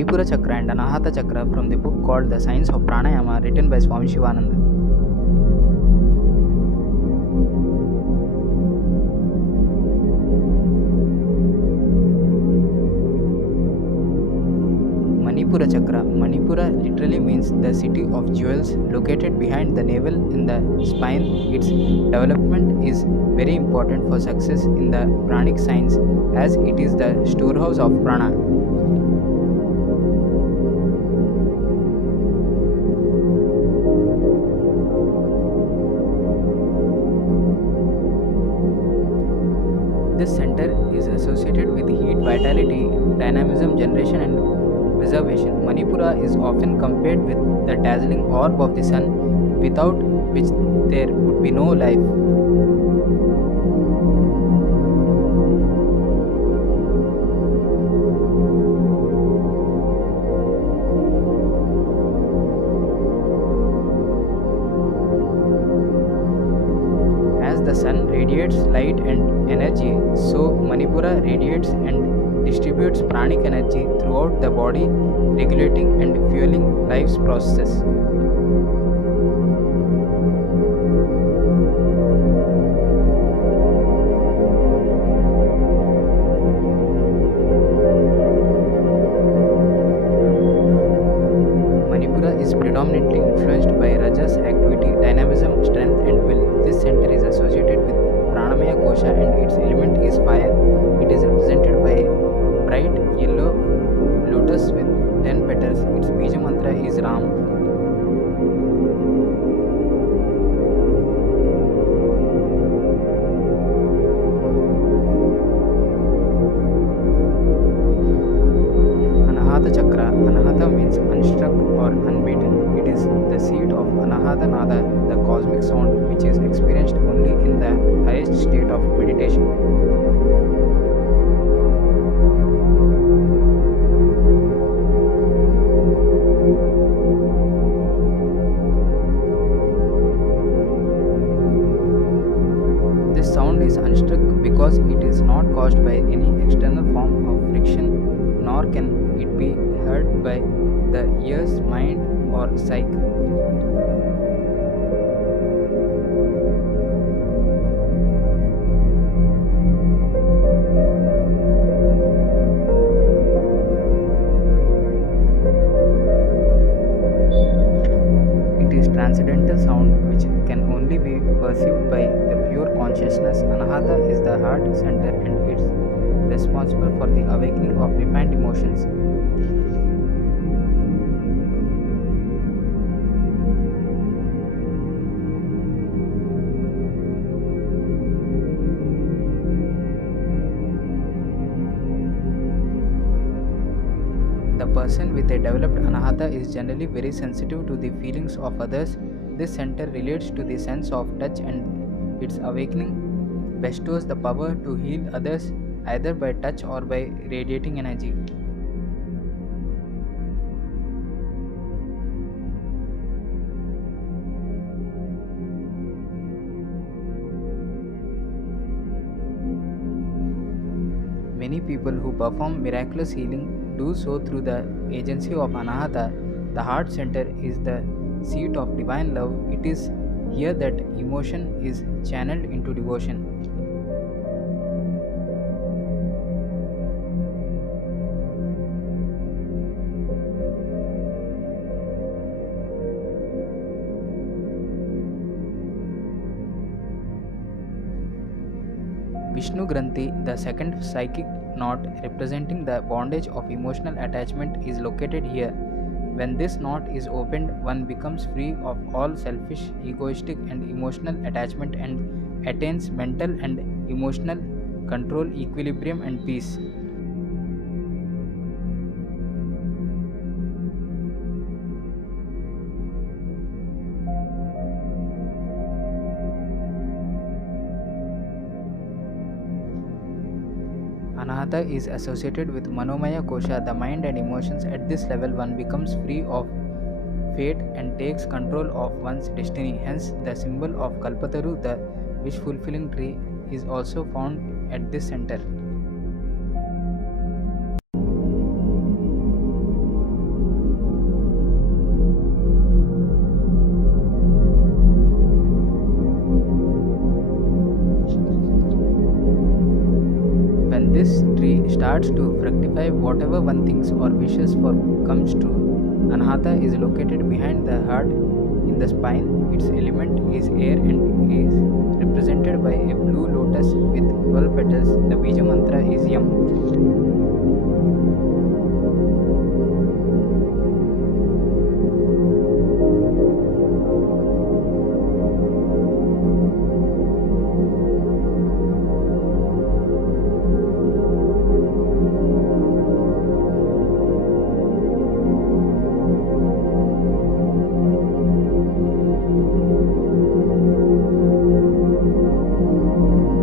Manipura Chakra and Anahata Chakra from the book called The Science of Pranayama, written by Swami Shivananda. Manipura Chakra. Manipura literally means the city of jewels, located behind the navel in the spine. Its development is very important for success in the pranic science, as it is the storehouse of prana. This center is associated with heat, vitality, dynamism, generation, and preservation. Manipura is often compared with the dazzling orb of the sun, without which there would be no life. As the sun radiates light and energy, so Manipura radiates and distributes pranic energy throughout the body, regulating and fueling life's processes. Manipura is predominantly influenced by Rajas activity, dynamism, strength, and will. This center is associated with Pranamaya Kosha and its element is fire. It is represented by a bright yellow lotus with 10 petals. Its Bija mantra is Ram. Anahata Chakra. Anahata means unstruck or unbeaten. It is the seat of Anahata Nada, the cosmic sound which is experienced only in the highest state of meditation. This sound is unstruck because it is not caused by any external form of friction, nor can it be heard by the ears, mind, or psyche. It is transcendental sound which can only be perceived by the pure consciousness. Anahata is the heart center and it's responsible for the awakening of refined emotions. The person with a developed anahata is generally very sensitive to the feelings of others. This center relates to the sense of touch and its awakening bestows the power to heal others either by touch or by radiating energy. Many people who perform miraculous healing do so through the agency of Anahata. The heart center is the seat of divine love. It is here that emotion is channeled into devotion. Vishnu Granthi, the second psychic knot representing the bondage of emotional attachment, is located here. When this knot is opened, one becomes free of all selfish, egoistic, and emotional attachment and attains mental and emotional control, equilibrium, and peace. Anahata is associated with Manomaya Kosha, the mind and emotions. At this level, one becomes free of fate and takes control of one's destiny. Hence, the symbol of Kalpataru, the wish-fulfilling tree, is also found at this center. starts to fructify, whatever one thinks or wishes for comes true. Anahata is located behind the heart in the spine. Its element is air and is represented by a blue lotus with 12 petals. The Bija mantra is Yam.